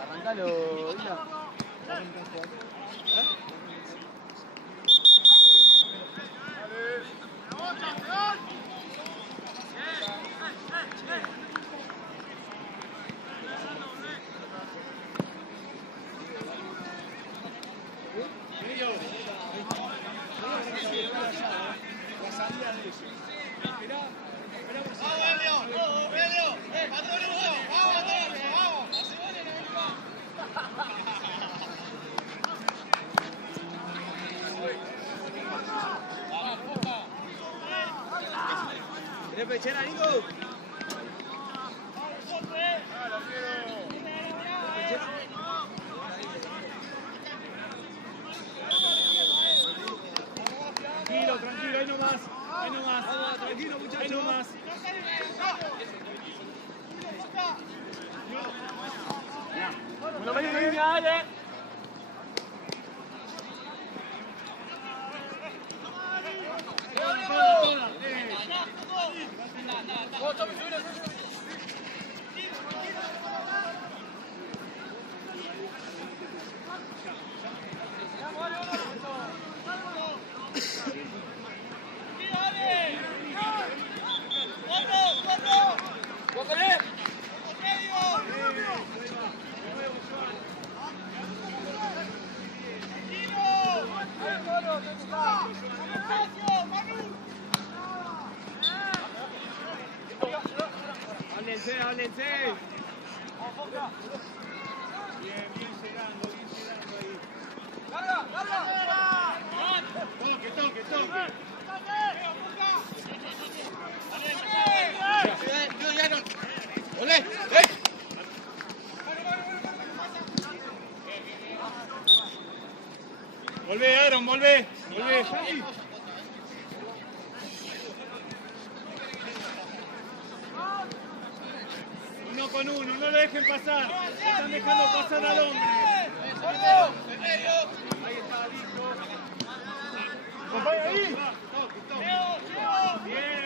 Arrancalo, Ina. ¿Querés pechera, Nico? Tranquilo, ahí nomás. Ahí nomás. Tranquilo, muchachos. Ahí nomás. No me digas, dale. Háblense. Bien llegando ahí. ¡Larga! Toque. ¡Olé! Volvé, Aaron, volvé. Uno con uno, no lo dejen pasar. Están dejando pasar al hombre. Ahí está, listo. ¡Acompaña ahí! Bien.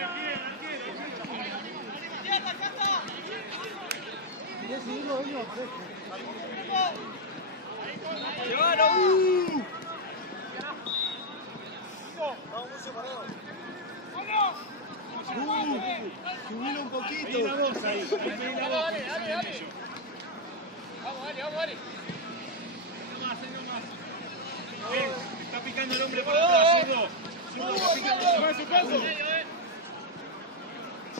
¡Llévalo! Subilo un poquito. Vení la voz ahí. Dale. Vamos, dale. Está picando el hombre para atrás, zurdo. Está picando. Su paso.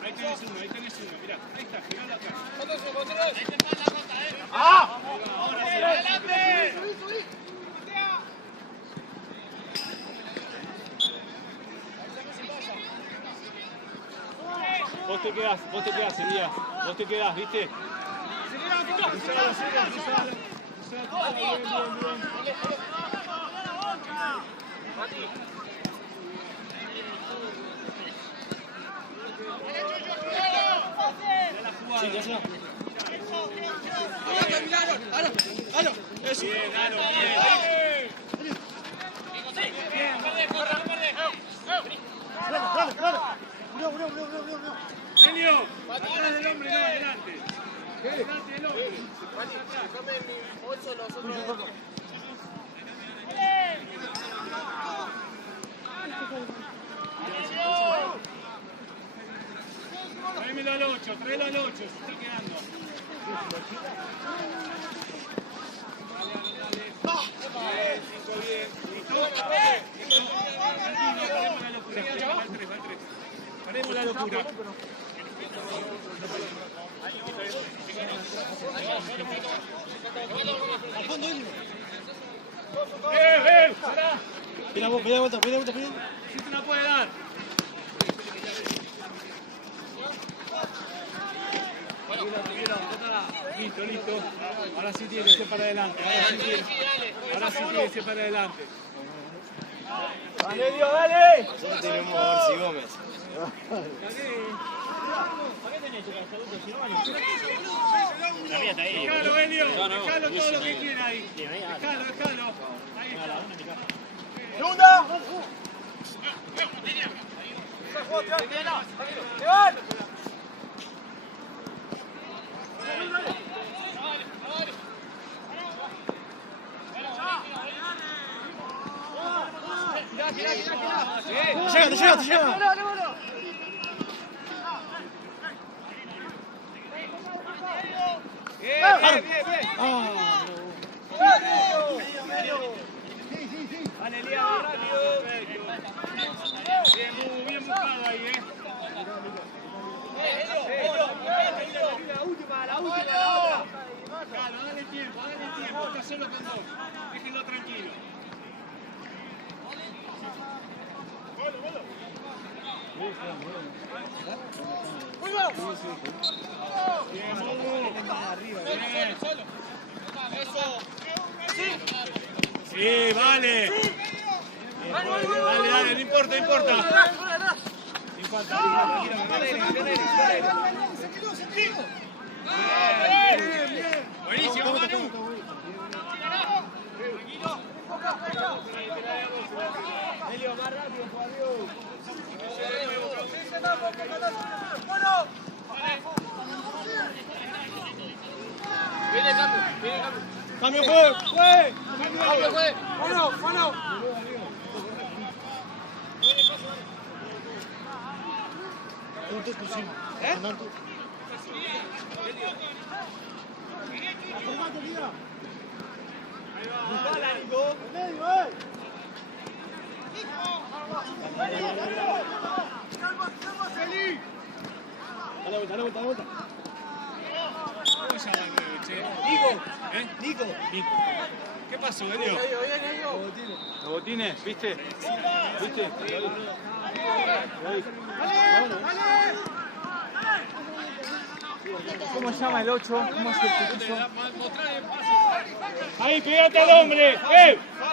Ahí tenés uno, mirá. Ahí está, girando acá. Ahí te pasa la rota, ¡ah! Ahora sí, adelante. Subí. Vos te quedás, Elías. Vos te quedás, ¿viste? Sí, ya está. ¡Halo! ¡Eso! Bien, Aro, bien. Bien, corre. ¡Dale! Genio, atrás del hombre, no adelante. Adelante del hombre. Dame mi bolso los otros. Tráemelo al 8, tráelo al 8, se está quedando. Dale. Bien, 5 bien. ¿Listo? Paremos la locura. Al 3. Paremos la locura. Al fondo, Elio. Pará. Pide vuelta. Si te la puede dar. Listo. Ahora sí tiene que ser para adelante. Ahora sí tiene que ser para adelante. Dale, Dios, dale. Nosotros tenemos a Orsi Gómez. Dejalo, Elio. Dejalo todo lo que quiera ahí. Dejalo. Ahí está. ¡Segunda! Te llega. Vale, Lía, rápido. Bien buscado ahí, La última. Claro, dale tiempo. Está solo con 2. Déjenlo tranquilo. Sí, vale. Dale, no importa. Buenísimo, Manu. Elio, más rápido, Fabio. Viene cambio. Cambio fue. Mano. Dale vuelta. ¿Cómo se llama el 9, che? Nico. ¿Qué pasó, Elio? Los botines, ¿viste? ¿Cómo se llama el 8? ¿Cómo se puso? Ahí, pegate al hombre.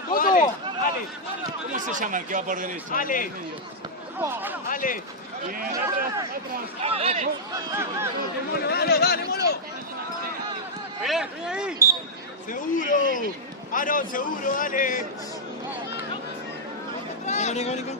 ¿Cómo se llama el que va por derecha? Ale. Bien, atrás. Dale, Molo. Bien. Seguro. Aaron, seguro, dale. Nico.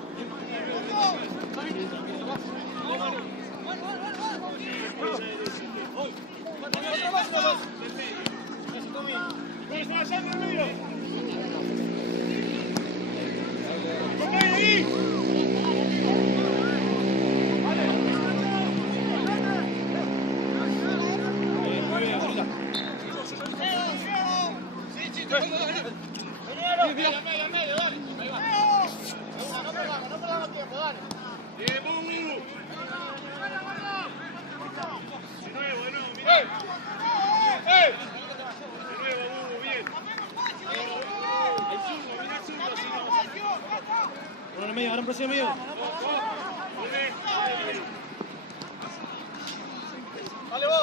Ahora presión medio. Dale vos.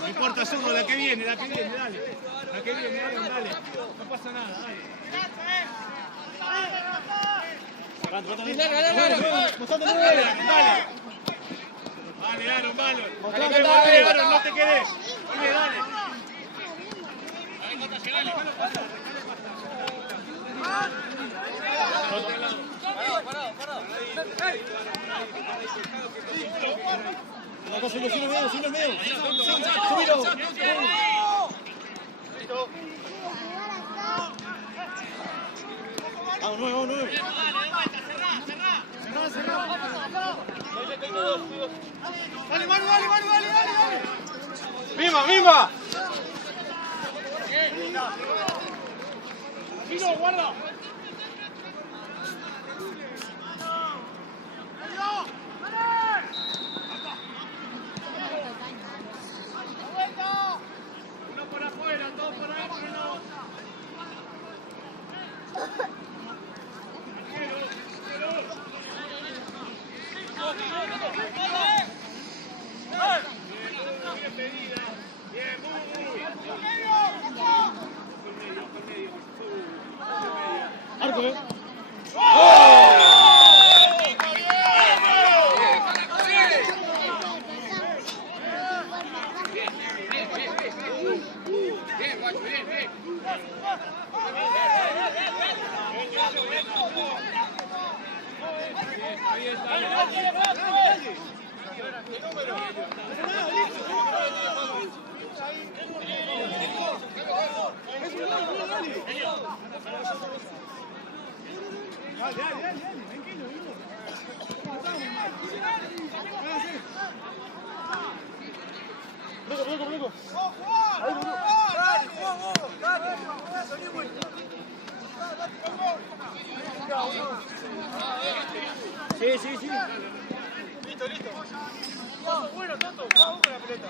No importa, Zurdo, la que viene, dale. La que viene, dale. No pasa nada, dale. Dale, Aaron, dale. Dale, Aaron, no te quedes. Dale, dale. Acá, silo el medio. Subilo. Vamos, nueve. Dale, Manu, dale. ¡Viva! ¡Miro, guarda! Uno por afuera, dos por adentro. Arco, Luego. Sí. Listo. Bueno, Toto, vamos con la pelota.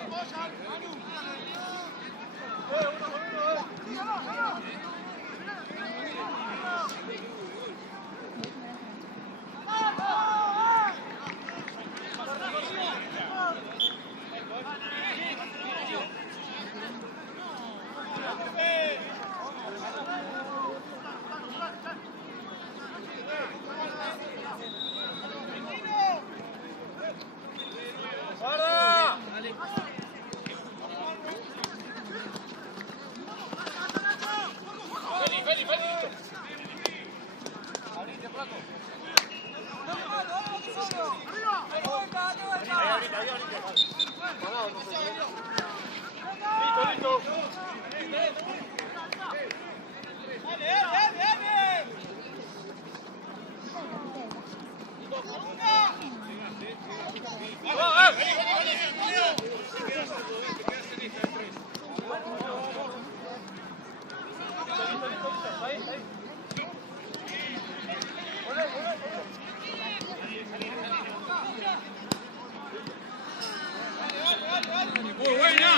Muy buena.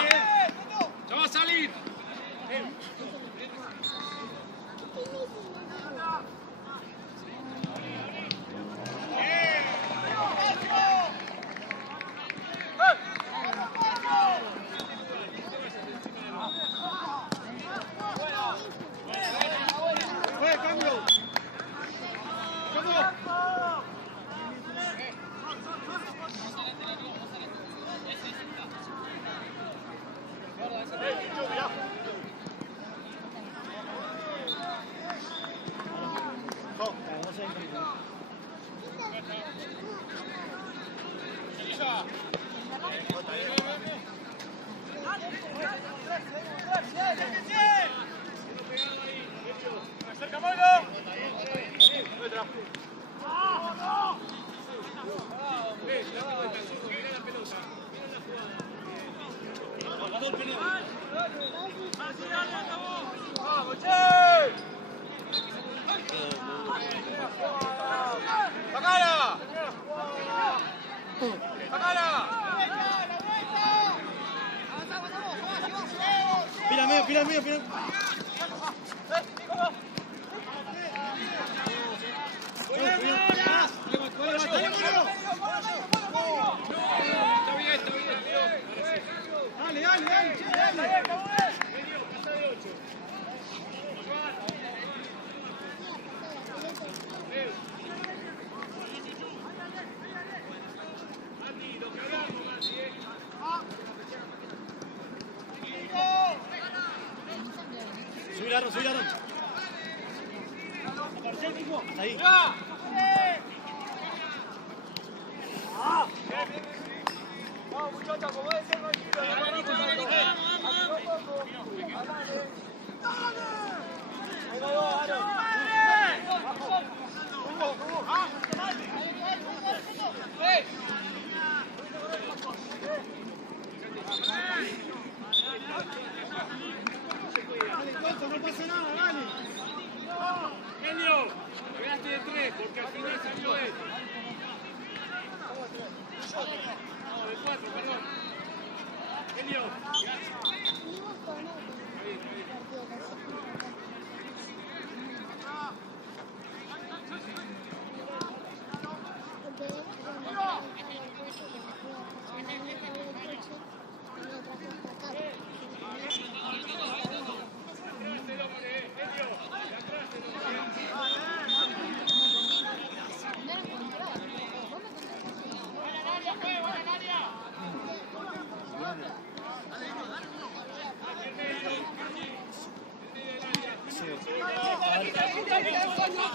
Ya va a salir. Pila mío. Dale. Ahí. Vamos muchachos, como debe ser, tranquilo. No pasa nada, dale. Helio, pegaste de 3 porque al final salió él. No, de 4, perdón. Helio.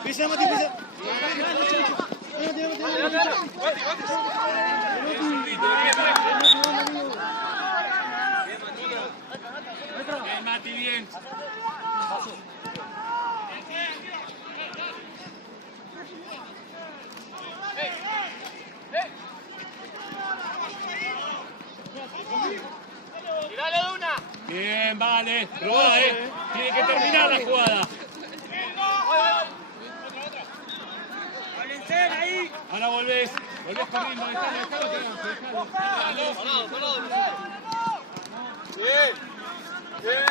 Pisa, Mati, pisa. Bien, Mati, bien. ¡Tirale de una! Bien, vale. Probá, tiene que terminar la jugada. Ahora volvés corriendo, dejalo, Bien. Bien.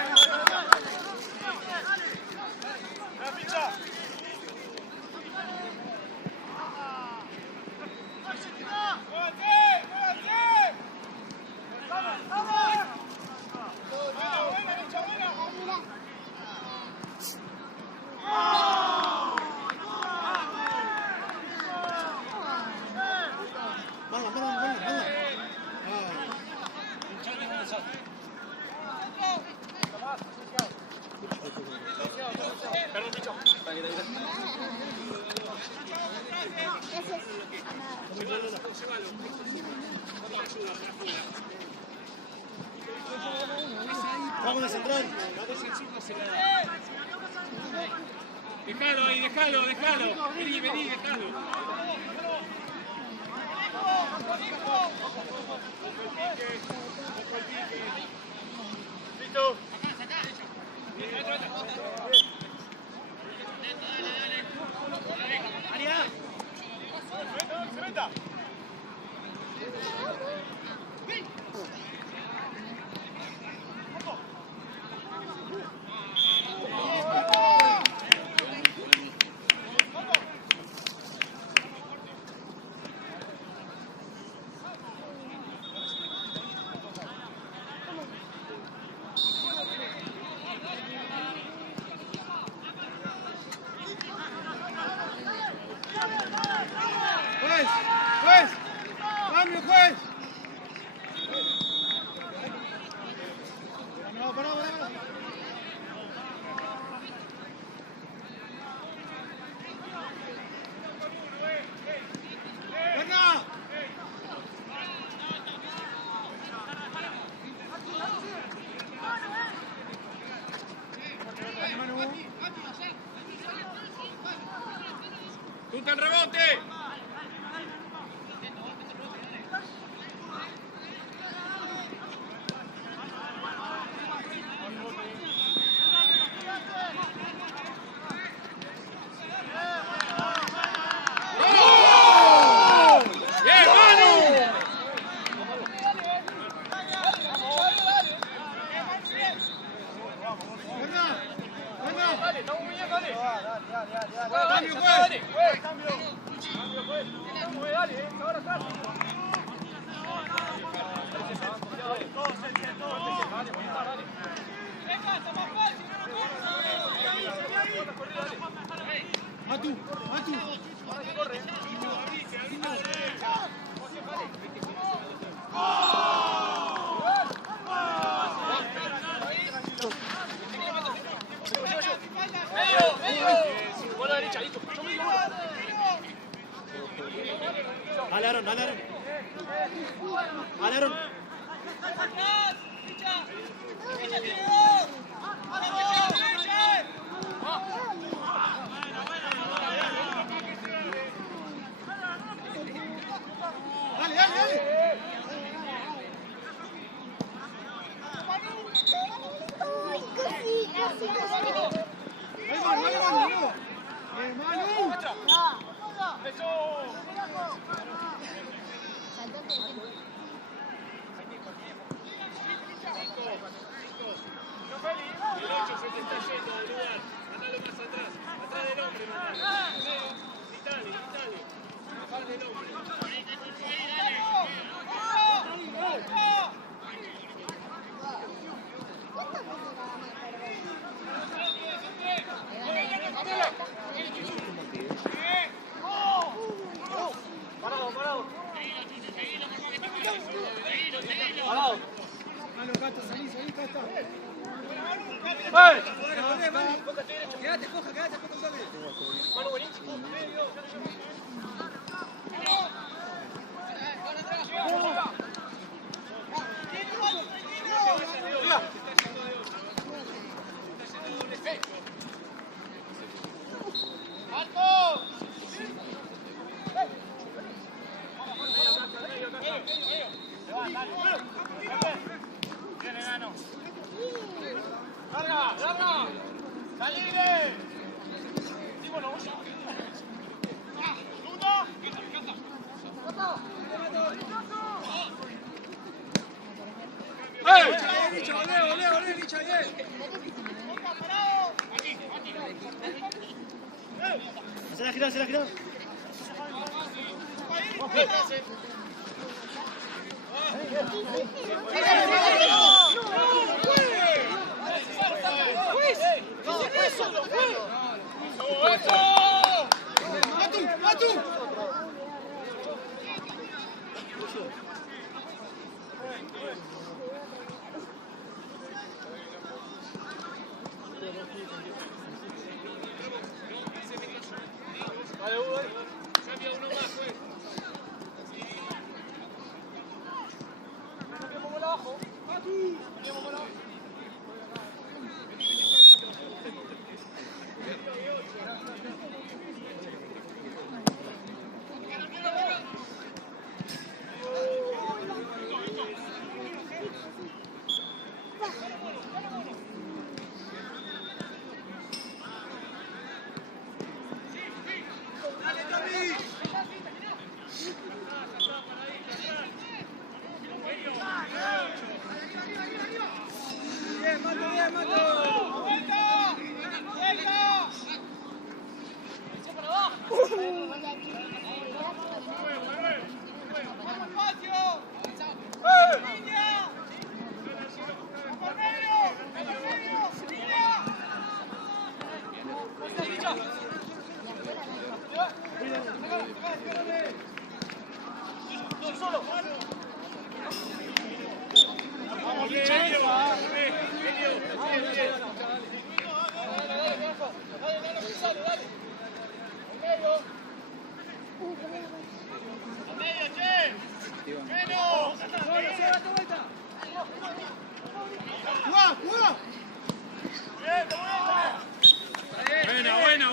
Vamos a central. Dejalo ahí, dejalo. Vení, dejalo. Listo. Juez, cambio, juez. No, pará. Venga. ¡Tuta el rebote! Matu. Bueno, Dale, Aaron, dale, Aaron. Dale, Aaron. Dale, dale, dale. El 8 se te está yendo del lugar. Mandalo más atrás. Atrás del hombre, mandalo. Gritale, gritale. Bajar del hombre. Mano, Cata, salí, Cata. Quédate, coja, quédate, coja un toque. Mano, buenísimo. Bien, enano. ¡Larga! ¡Larga! ¡Salire! Sí, bueno, Se la gira, se la gira. Cambia uno más, pues.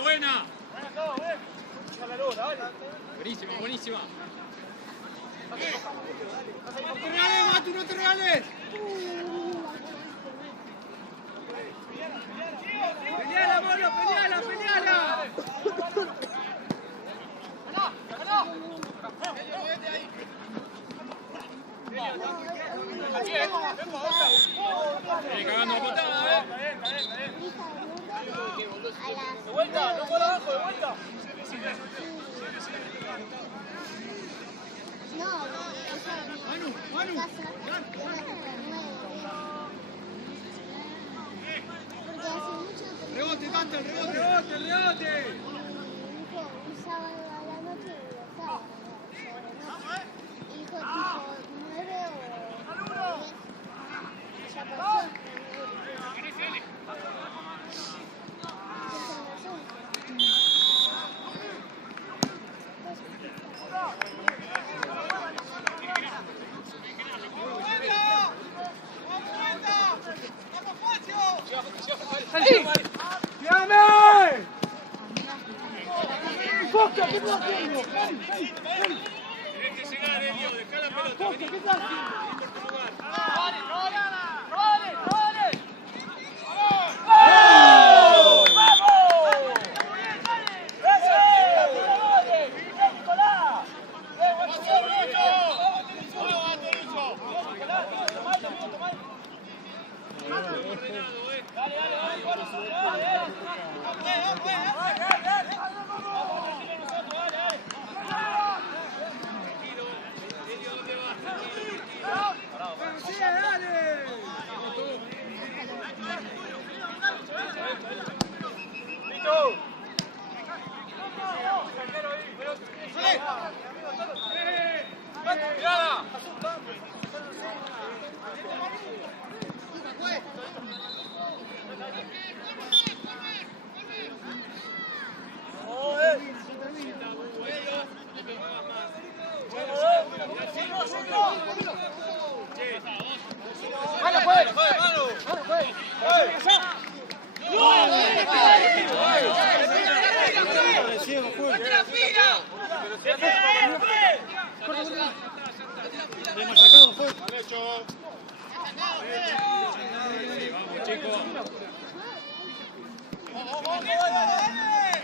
Buena. Buenísima, buenísima. No te regales, Matu, no te regales. Peleala, Molo, peleala. Cagando a patada, De vuelta, no por abajo, de vuelta. Manu. Rebote, tanto, rebote. Un sábado a la noche y el sábado. Dijo tipo 9 o 10. Ya pasó. Costa, ¿qué estás haciendo? Tienes que llegar, Elio, dejá la pelota. Costa, ¿qué estás haciendo? Vení por tu lugar.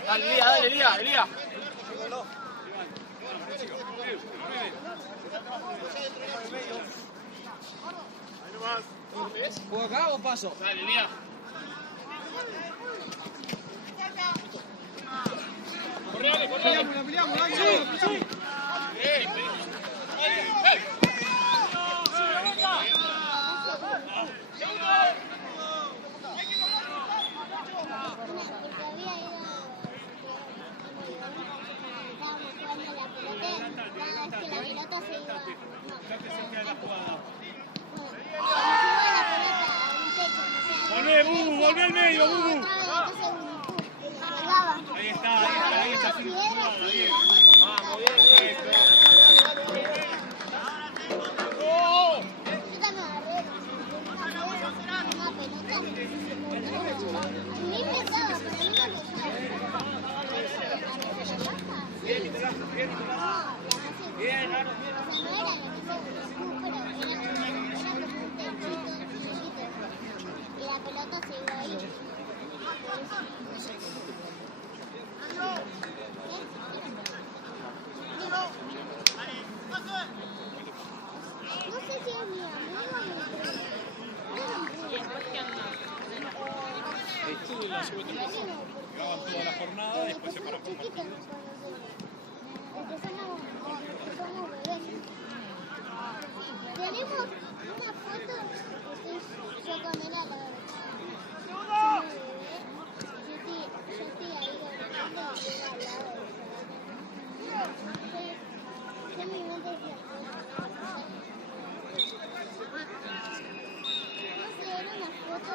Dale, Elías. ¿Juego acá o paso? Dale, Elías. Corre, Peleamos, sí. Volvé al medio, Bubu. Ahí está. Vamos, bien. Graban toda la jornada y después se paran por partido. Tenemos una foto, yo con él a la yo estoy ahí gritando al lado de mi mente decía, no sé, era una foto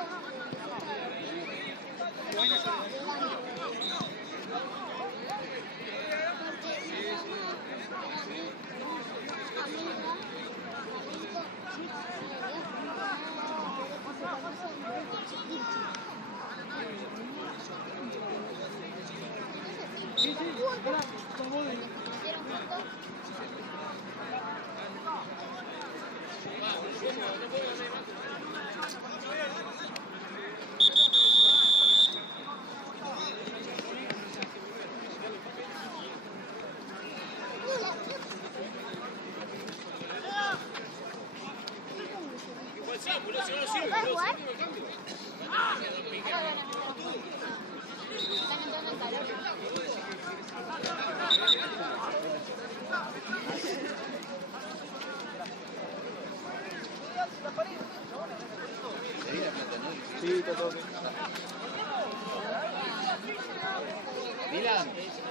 Dylan. Eso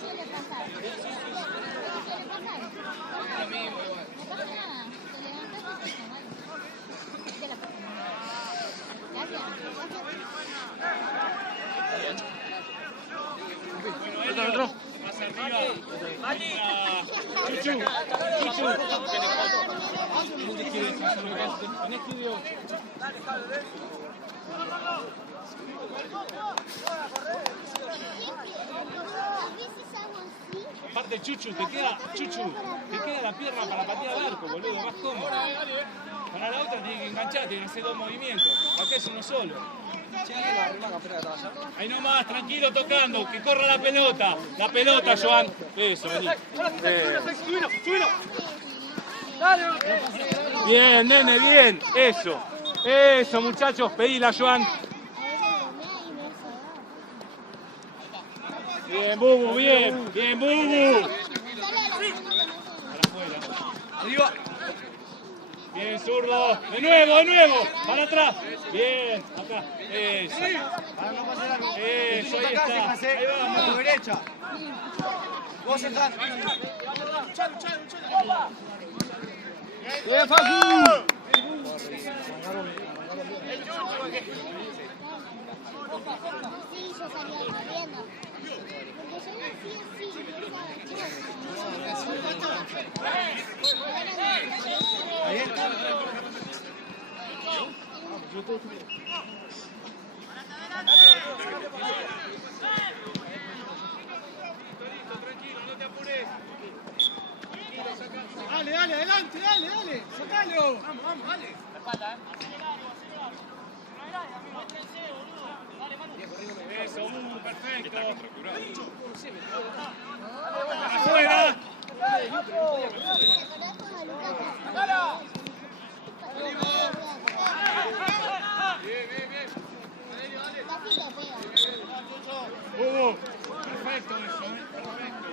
suele pasar. Lo mismo, igual. No pasa nada. Te levantas y te mal. De la persona. Gracias. Otro. Más arriba. Chuchu. ¿Dónde quieres? En estudio. Aparte, Chuchu, te queda la pierna para patear al arco, boludo, más cómodo. Para la otra tiene que enganchar, tiene que hacer 2 movimientos. Acá es uno solo. Ahí nomás, tranquilo tocando, que corra la pelota. La pelota, Joan. Eso, vení. Bien, nene, bien. Eso. Eso, muchachos, pedila, Joan. Bien, Bubu, bien. Bien, Bubu. Para afuera. Arriba. Bien, zurdo. De nuevo. Para atrás. Bien, acá. Eso. Eso, ahí está. Ahí vamos. Derecha. Vos central. ¡Bien, Facu! Sí, yo salía corriendo. Porque yo Ahí está. Tranquilo, no te apures. Dale, adelante, dale. Sacalo. Vamos, dale. Eso, perfecto. Afuera. Perfecto eso, perfecto.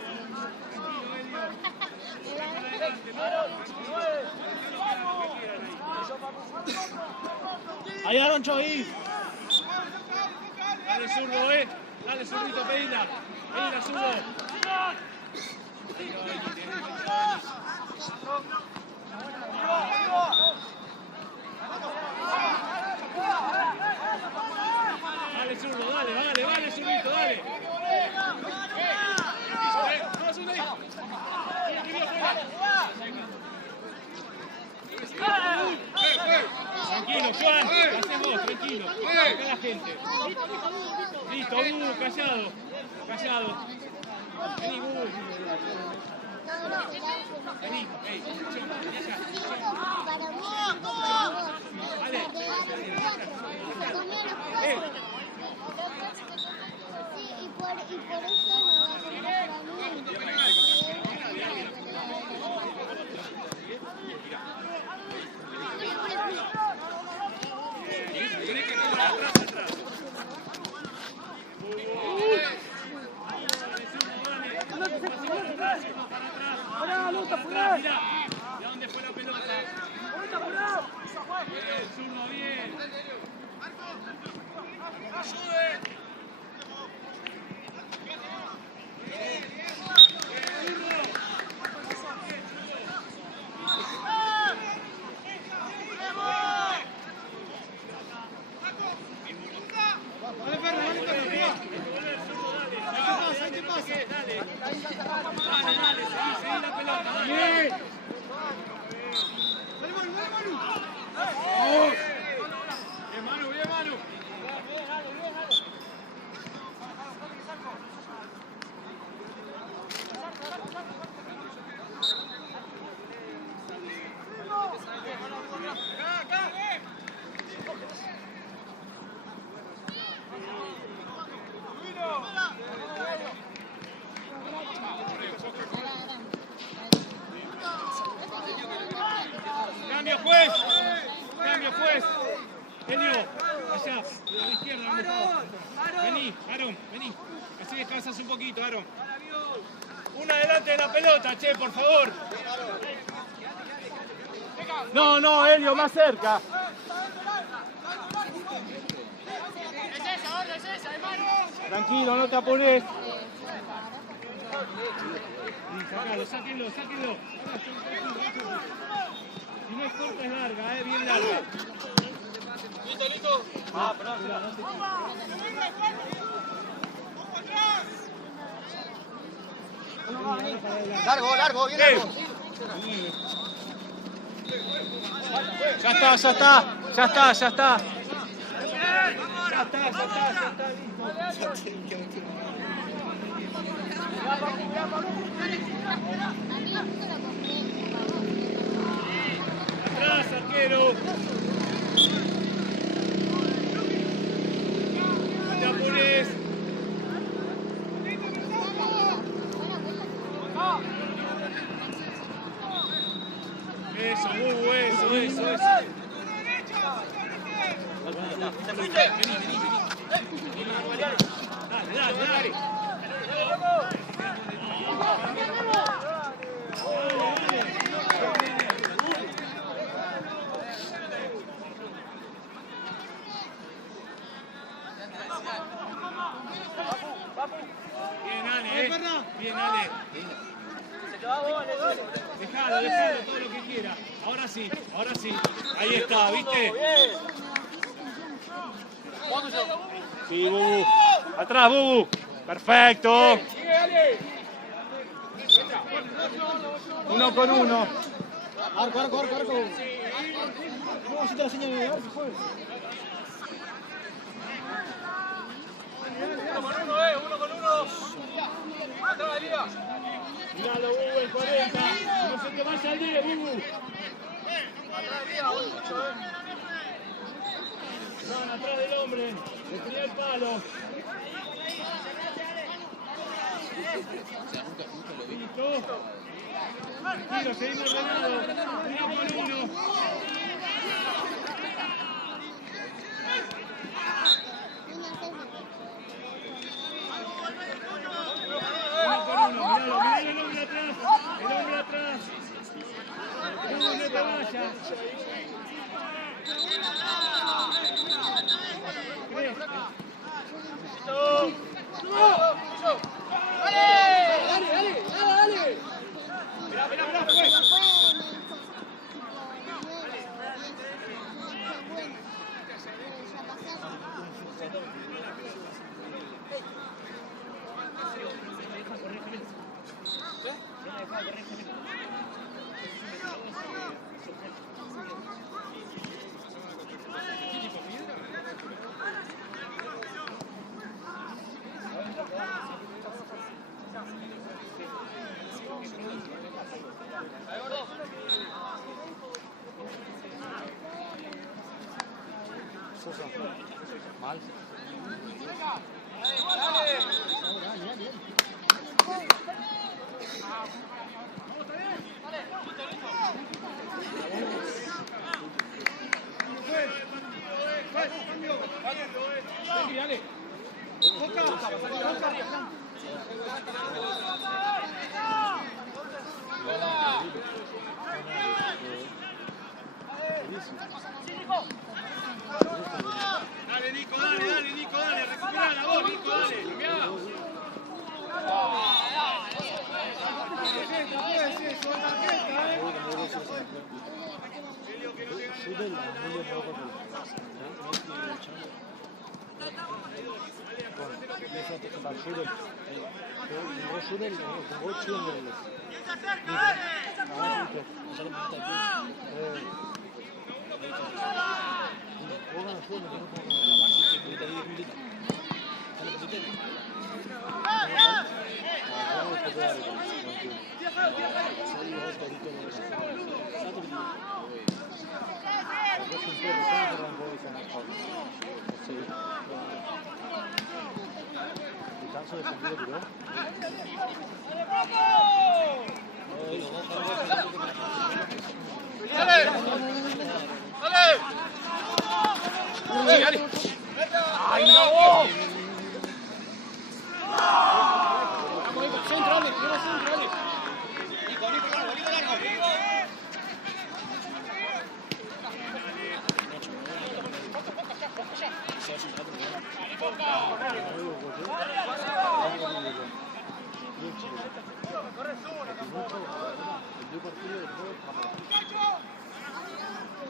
Ahí, Aroncho, ahí. Dale, zurdo, Dale, zurdito, pedila. Pedila, zurdo. Dale, zurdo, dale, zurdito, dale. Tranquilo, Juan, haces vos, tranquilo. Acá la gente. Listo, callado. Vení, Vení, vení allá. Dale. Sí, y por eso no va a ser para mí. Mirá, ¿de dónde fue la pelota? Bien, zurdo, bien. ¡Ayude! Dale, seguí la pelota. Bien. Bien, Manu. Cambio, juez. Elio, allá, a la izquierda. Vení, Aaron, vení. Así descansas un poquito, Aaron. Una delante de la pelota, che, por favor. No, Elio, más cerca. Tranquilo, no te apures. Sáquenlo. Si no es corta, es larga, bien larga. Listo. Ah, perdón. Largo, bien largo. Ya está. Amigo, justo lo compré, por favor. Atrás, arquero. No te apures. Eso, eso. ¡Se fuiste! Dale. Bien, Ale. Dejalo, todo lo que quiera. Ahora sí. Ahí está, ¿viste? Sí, Bubu. Atrás, Bubu. Perfecto. 1 con 1. Arco. ¿Cómo hiciste la señal de arco? Uno con uno. Atrás de Liga. Miralo, Bubu, el 40. No se te vaya el 10, Bubu. Atrás de Liga, voy mucho, Van atrás del hombre. Le tenía el palo. Listo. Tranquilo, seguimos ordenados. 1 con 1. Mirá el hombre atrás. No te vayas. ¡Dale! Mirá, pues. Mal. Dale. Dale, Nico, dale. Recupera la voz, Nico, dale.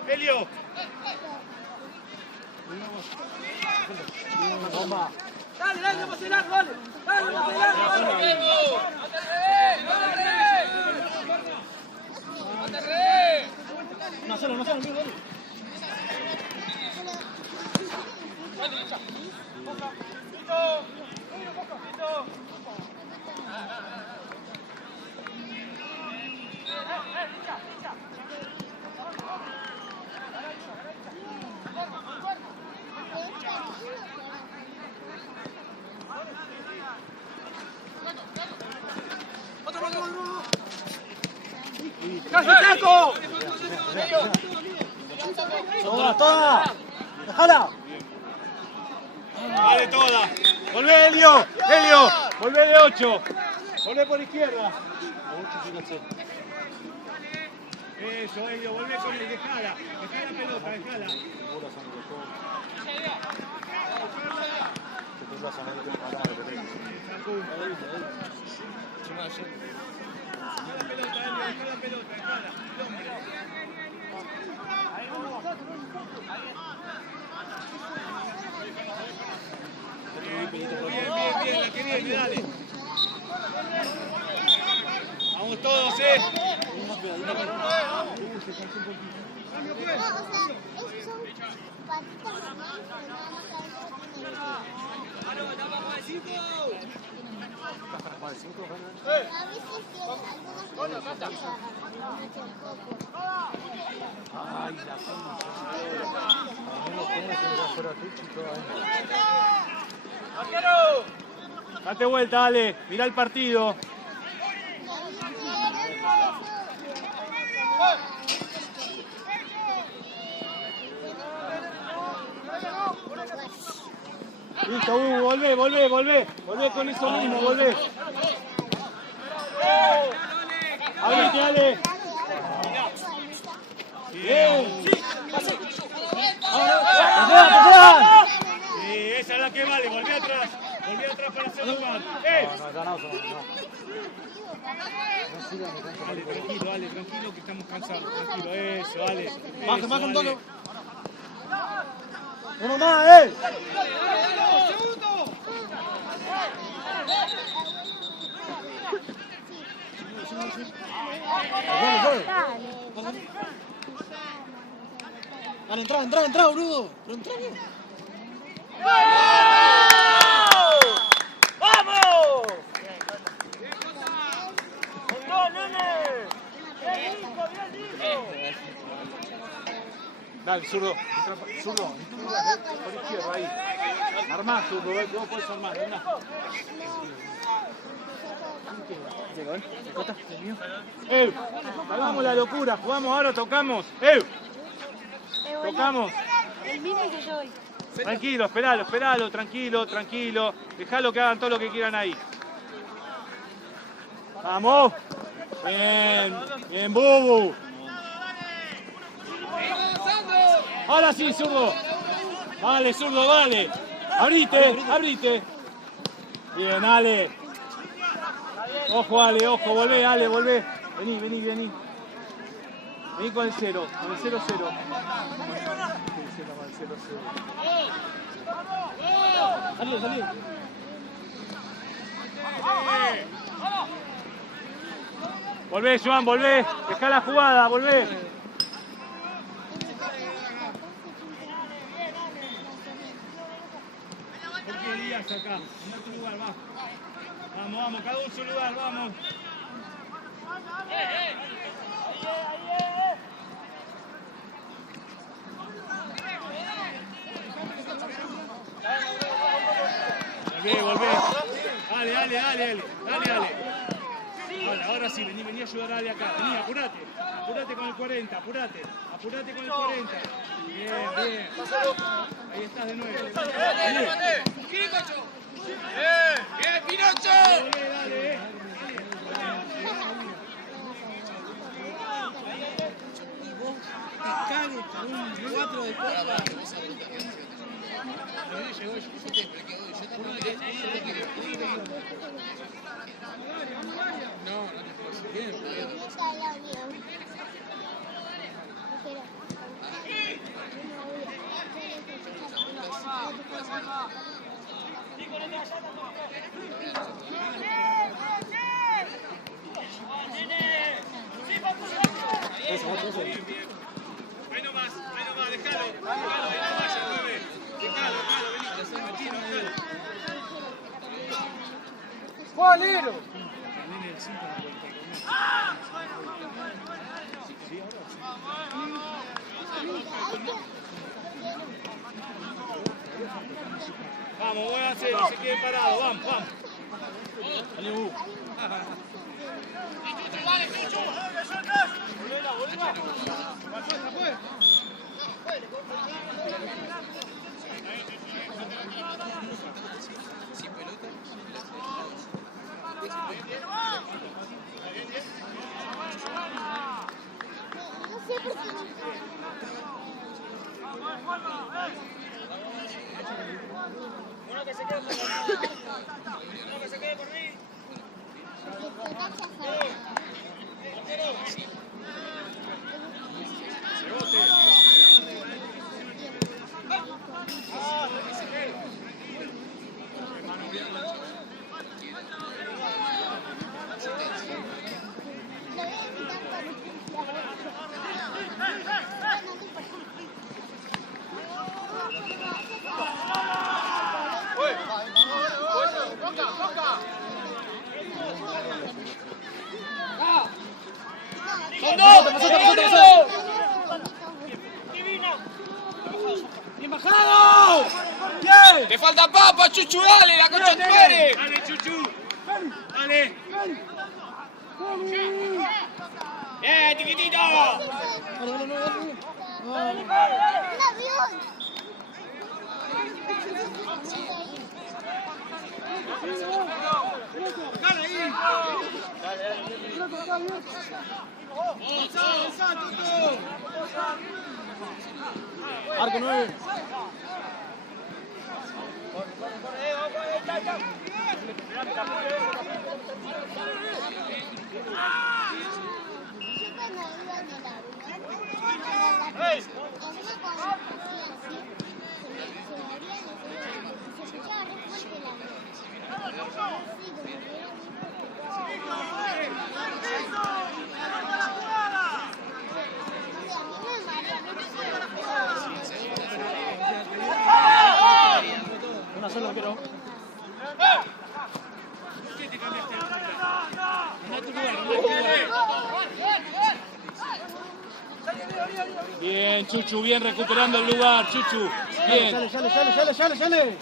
Elio. Dale, vamos a hacer algo, dale. Dale, vamos a hacer algo, dale. No, solo, dale. ¡Toda! ¡Dejala! Vale, toda. Volvé, Elio. Elio. Volvé de 8. Volvé por izquierda. Eso, Elio. Volvé con él. Dejala. Dejá la pelota. Dejala. Bien, la que viene, dale. Vamos todos, Date vuelta, dale. Mirá el partido. Listo, volvé. Volvé con eso mismo, volvé. Abrite, dale. Bien. Sí, esa es la que vale. Volví atrás para hacer lugar. Dale, tranquilo que estamos cansados. Tranquilo, eso, dale. Baja un toque. ¡Uno más, Entra, boludo. Pero entra bien. ¡Vamos! ¡No, nene! ¡Bien listo! Dale, zurdo. Zurdo. Por izquierda, ahí. Armá, zurdo. Vos podés armar. Hagamos la locura. Jugamos ahora, tocamos. Tocamos. El mismo que yo hoy. Tranquilo, esperalo, tranquilo. Dejalo que hagan todo lo que quieran ahí. Vamos. Bien, Bubu. Ahora sí, zurdo. Vale, zurdo, vale. Abrite. Bien, Ale. Ojo, Ale, volvé, Ale, volvé. Vení. Vení con el 0, con el 0-0. Salí. Volvé, Joan, volvé. Dejá la jugada, volvé. ¿Por qué Elías acá? En otro lugar, va. Vamos, cada uno en su lugar, vamos. Volvé. Dale. Ahora sí, vení a ayudar a Ale acá. Vení, apurate con el 40, apurate con el 40. Bien. Ahí estás de nuevo. ¡Bien, Pinocho! Dale. Te cagues con un 4 de copa. Ahí nomás, dejalo, ahí no vaya, 9. Dejalo, vení. ¡Juanero! Vamos, voy a hacer, no se queden parados, vamos. Dale, ¡Bien bajado! ¡Bien! ¡Te falta papa, Chuchu! ¡Dale, la concha de tu madre! Dale, Chuchu. Dale. ¡Bien, chiquitito! Arco 9. Una sola, quiero. ¿Qué te cambiaste? Anda a tu lugar, anda a tu lugar. Bien, Chuchu, bien recuperando el lugar, Chuchu. Bien. Sale.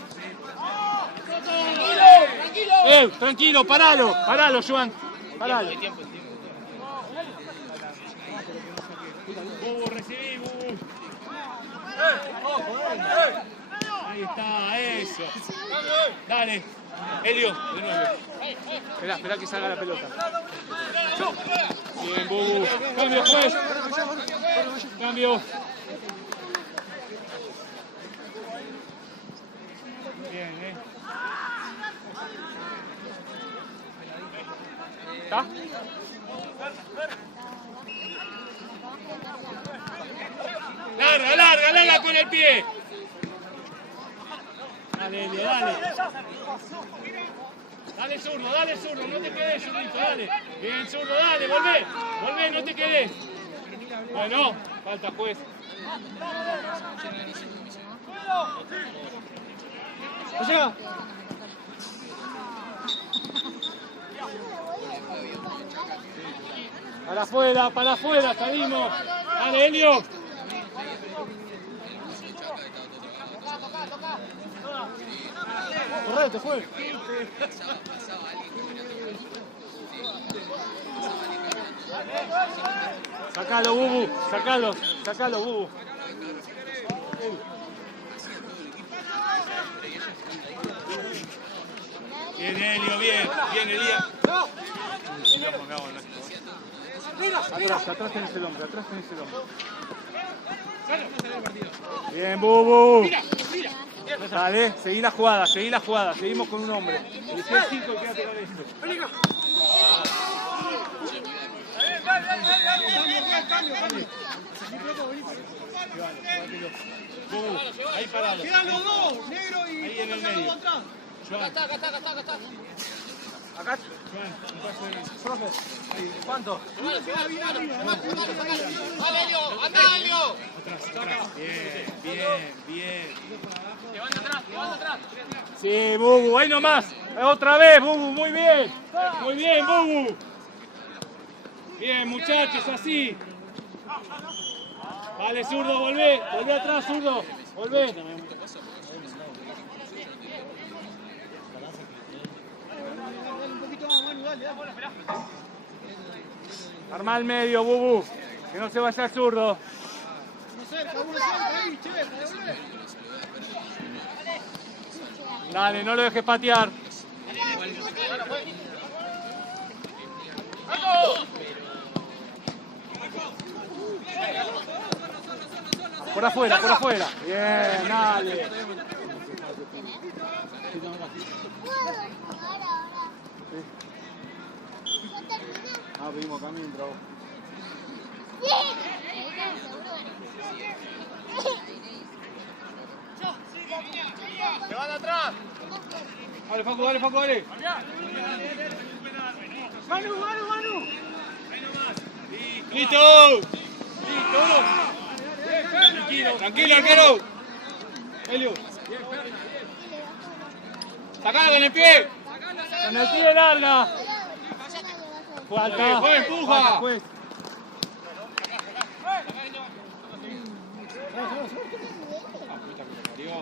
Tranquilo, paralo, Joan. Paralo. Bubu, recibí, Bubu. Ahí está, eso. Dale. Elio, de nuevo. Esperá que salga la pelota. Bien, Bubu. Cambio, juez. Cambio. Bien, ¿Está? Larga con el pie. Dale, Elio, dale. Dale, zurdo, no te quedes, zurdito, dale. Bien, zurdo, dale, volvé, no te quedes. Bueno, falta juez. Llega. Para afuera, salimos. Dale, Elio. Correcto, fue. Sacalo, Bubu, sacalo, Bubu. Bien, Elio, bien, Elías. Atrás tenés el hombre, Bien, Bubu. Dale, seguí la jugada, seguimos con un hombre. Elegí el 5 y quédate con esto. Bubu, ahí parado. Quedan los dos, negro y ahí en el medio. atrás. Acá está. Acá. Profe, ¿cuánto? ¡Dale, Elio! ¡Anda, Elio! Atrás. Bien. Llevando atrás. Sí, Bubu, ahí nomás. Otra vez, Bubu, muy bien, Bubu. Bien, muchachos, así. Vale, zurdo, volvé atrás, zurdo, volvé. Arma al medio, Bubu, que no se vaya el zurdo. Dale, no lo dejes patear. Por afuera. Bien, dale. Perdimos camino, trabajo. ¡Se van atrás! Dale, Facu, dale, Facu, dale. Manu, Manu, Manu. Ahí nomás. ¡Listo! ¡Listo! Tranquilo, tranquilo, arquero. Helio. Sacalo con el pie. Con el pie larga. Falta. Juez, empuja. Juez.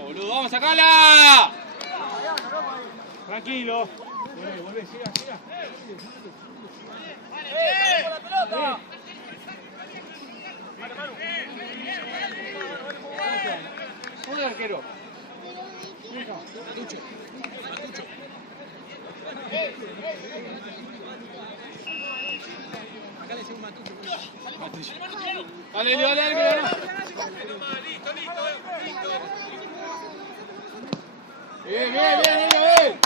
Boludo, vamos, sacala. Tranquilo. Volvé, llega, llega. ¡La pelota! ¿Dónde el arquero? Dale, Elio, dale, dale, dale. Listo, listo. Bien, bien, bien, bien, bien.